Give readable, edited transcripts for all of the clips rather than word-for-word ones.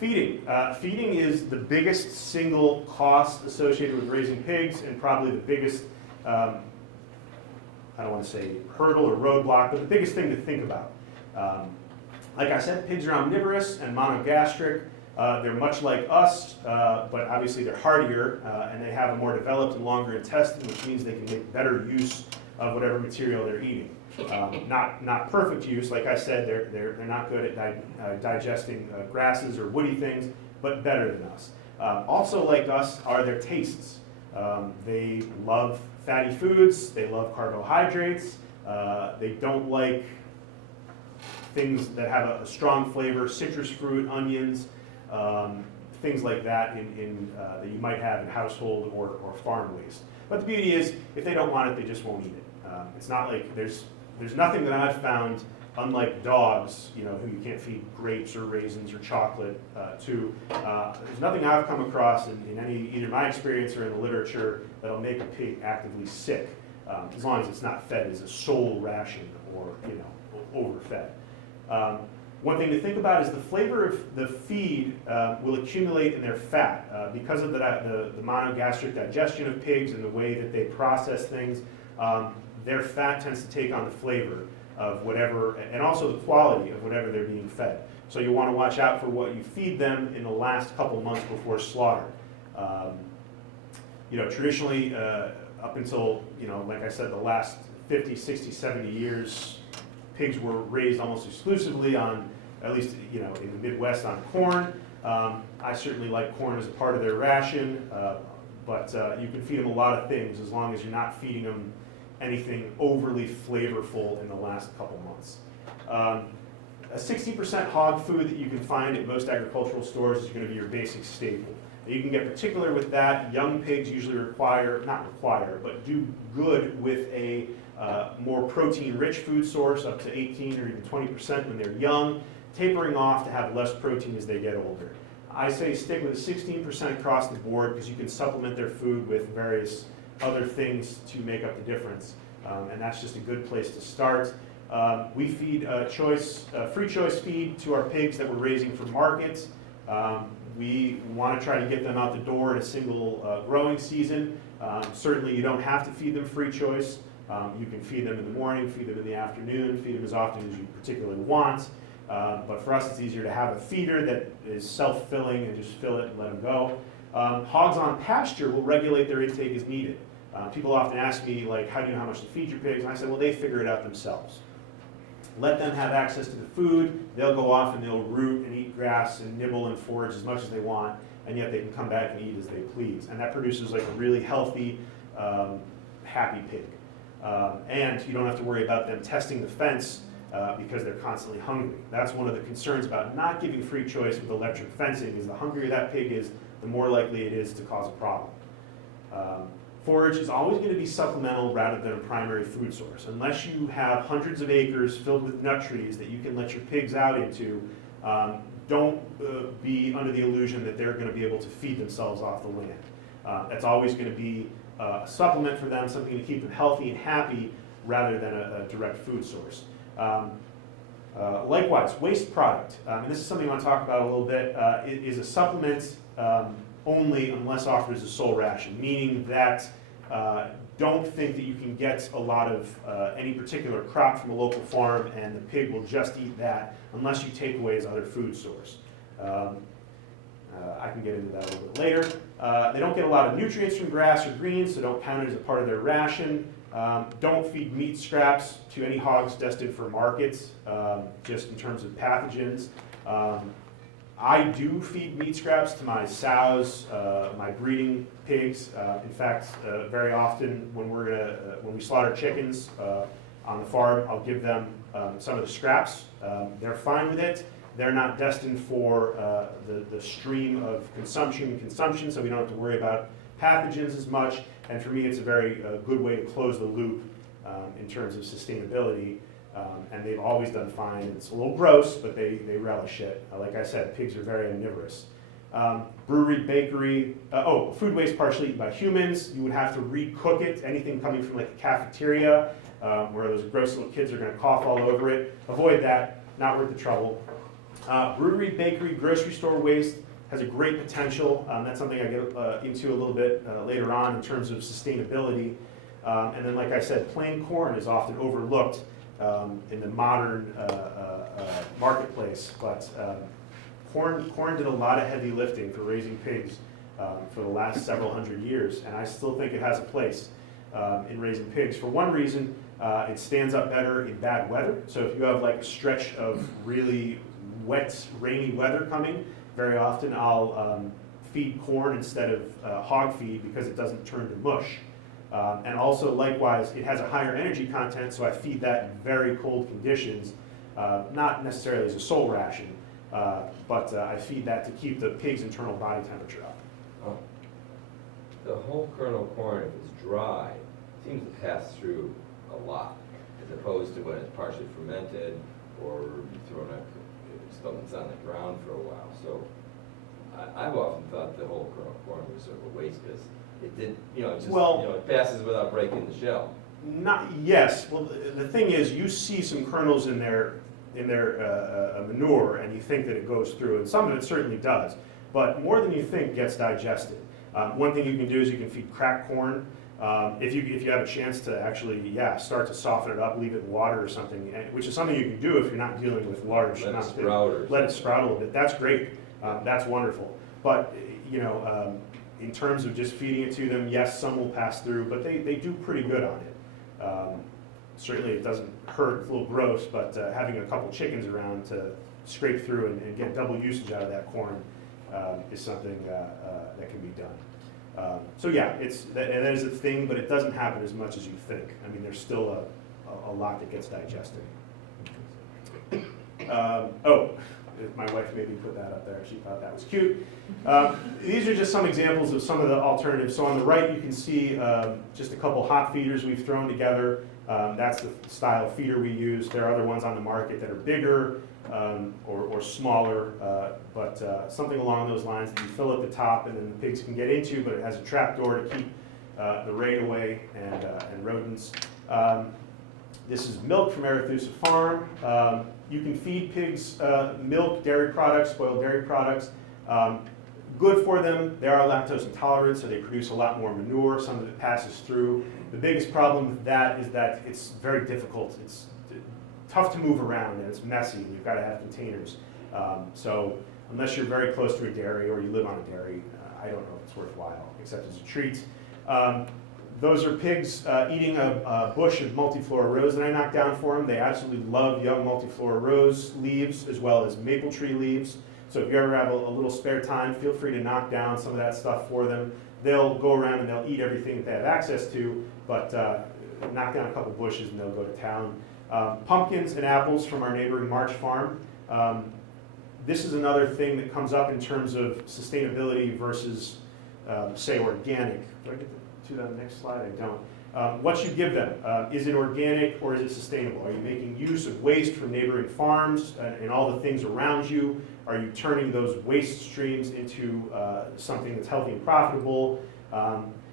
Feeding is the biggest single cost associated with raising pigs, and probably the biggest, I don't want to say hurdle or roadblock, but the biggest thing to think about. Like I said, pigs are omnivorous and monogastric. They're much like us, but obviously they're hardier, and they have a more developed and longer intestine, which means they can make better use of whatever material they're eating. Not perfect use, like I said, they're not good at digesting grasses or woody things, but better than us. Also like us are their tastes. They love fatty foods, they love carbohydrates, they don't like things that have a strong flavor, citrus fruit, onions, things like that that you might have in household or farm waste. But the beauty is, if they don't want it, they just won't eat it. It's not like there's nothing that I've found, unlike dogs, who you can't feed grapes or raisins or chocolate to. There's nothing I've come across in any, either my experience or in the literature, that'll make a pig actively sick, as long as it's not fed as a sole ration or overfed. One thing to think about is the flavor of the feed will accumulate in their fat because of the monogastric digestion of pigs and the way that they process things. Their fat tends to take on the flavor of whatever, and also the quality of whatever they're being fed. So you want to watch out for what you feed them in the last couple months before slaughter. Traditionally, up until, like I said, the last 50, 60, 70 years, pigs were raised almost exclusively on, at least in the Midwest, on corn. I certainly like corn as a part of their ration, but you can feed them a lot of things as long as you're not feeding them anything overly flavorful in the last couple months. A 60% hog food that you can find at most agricultural stores is going to be your basic staple. You can get particular with that. Young pigs usually but do good with a more protein-rich food source, up to 18 or even 20% when they're young, tapering off to have less protein as they get older. I say stick with a 16% across the board because you can supplement their food with various other things to make up the difference, and that's just a good place to start. We feed free choice feed to our pigs that we're raising for markets. We want to try to get them out the door in a single growing season. Certainly you don't have to feed them free choice. You can feed them in the morning, feed them in the afternoon, feed them as often as you particularly want. But for us, it's easier to have a feeder that is self-filling and just fill it and let them go. Hogs on pasture will regulate their intake as needed. People often ask me, like, how do you know how much to feed your pigs? And I say, well, they figure it out themselves. Let them have access to the food. They'll go off and they'll root and eat grass and nibble and forage as much as they want, and yet they can come back and eat as they please. And that produces like a really healthy, happy pig. And you don't have to worry about them testing the fence because they're constantly hungry. That's one of the concerns about not giving free choice with electric fencing, is the hungrier that pig is, the more likely it is to cause a problem. Forage is always going to be supplemental rather than a primary food source. Unless you have hundreds of acres filled with nut trees that you can let your pigs out into, don't be under the illusion that they're going to be able to feed themselves off the land. That's always going to be a supplement for them, something to keep them healthy and happy rather than a direct food source. Likewise, waste product, and this is something I want to talk about a little bit, is a supplement only unless offered as a sole ration, meaning that don't think that you can get a lot of any particular crop from a local farm and the pig will just eat that unless you take away his other food source. I can get into that a little bit later. They don't get a lot of nutrients from grass or greens, so don't count it as a part of their ration. Don't feed meat scraps to any hogs destined for markets, just in terms of pathogens. I do feed meat scraps to my sows, my breeding pigs. In fact, very often when we slaughter chickens on the farm, I'll give them some of the scraps. They're fine with it. They're not destined for the stream of consumption, so we don't have to worry about pathogens as much. And for me, it's a very good way to close the loop in terms of sustainability. And they've always done fine. It's a little gross, but they relish it. Like I said, pigs are very omnivorous. Brewery, bakery, food waste partially eaten by humans. You would have to recook it. Anything coming from like a cafeteria where those gross little kids are going to cough all over it. Avoid that, not worth the trouble. Brewery, bakery, grocery store waste has a great potential. That's something I get into a little bit later on in terms of sustainability. And then, like I said, plain corn is often overlooked in the modern marketplace, but corn did a lot of heavy lifting for raising pigs for the last several hundred years, and I still think it has a place in raising pigs. For one reason, it stands up better in bad weather. So if you have like a stretch of really wet, rainy weather coming, very often I'll feed corn instead of hog feed because it doesn't turn to mush. And also, likewise, it has a higher energy content, so I feed that in very cold conditions, not necessarily as a sole ration, but I feed that to keep the pig's internal body temperature up. Oh. The whole kernel corn, if it's dry, seems to pass through a lot, as opposed to when it's partially fermented or thrown stuff that's on the ground for a while. So I've often thought the whole kernel corn was sort of a waste because it did, it just, it passes without breaking the shell. Yes. Well, the thing is, you see some kernels in their manure, and you think that it goes through, and some of it certainly does. But more than you think gets digested. One thing you can do is you can feed cracked corn. If you have a chance to actually, start to soften it up, leave it in water or something, which is something you can do if you're not dealing with large amounts of it. Let it sprout a little bit. That's great. That's wonderful. But in terms of just feeding it to them, yes, some will pass through, but they do pretty good on it. Certainly it doesn't hurt, it's a little gross, but having a couple chickens around to scrape through and get double usage out of that corn is something that can be done. So yeah, that is a thing, but it doesn't happen as much as you think. I mean, there's still a lot that gets digested. My wife made me put that up there. She thought that was cute. These are just some examples of some of the alternatives. So on the right, you can see just a couple hot feeders we've thrown together. That's the style feeder we use. There are other ones on the market that are bigger or smaller, but something along those lines that you fill at the top and then the pigs can get into, but it has a trap door to keep the rain away and rodents. This is milk from Arethusa Farm. You can feed pigs milk, dairy products, spoiled dairy products. Good for them. They are lactose intolerant, so they produce a lot more manure. Some of it passes through. The biggest problem with that is that it's very difficult. It's tough to move around and it's messy. You've got to have containers. So unless you're very close to a dairy or you live on a dairy, I don't know if it's worthwhile, except as a treat. Those are pigs eating a bush of multiflora rose that I knocked down for them. They absolutely love young multiflora rose leaves as well as maple tree leaves. So if you ever have a little spare time, feel free to knock down some of that stuff for them. They'll go around and they'll eat everything that they have access to, but knock down a couple bushes and they'll go to town. Pumpkins and apples from our neighboring March farm. This is another thing that comes up in terms of sustainability versus, say, organic. Do I get to the next slide? I don't. What you give them, is it organic or is it sustainable? Are you making use of waste from neighboring farms and all the things around you? Are you turning those waste streams into something that's healthy and profitable?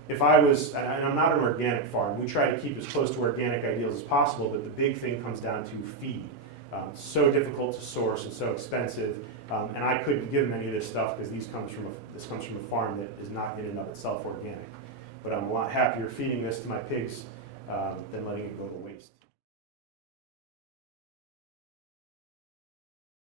If I was, and I'm not an organic farm, we try to keep as close to organic ideals as possible, but the big thing comes down to feed. So difficult to source and so expensive, and I couldn't give them any of this stuff because this comes from a farm that is not in and of itself organic. But I'm a lot happier feeding this to my pigs than letting it go to waste.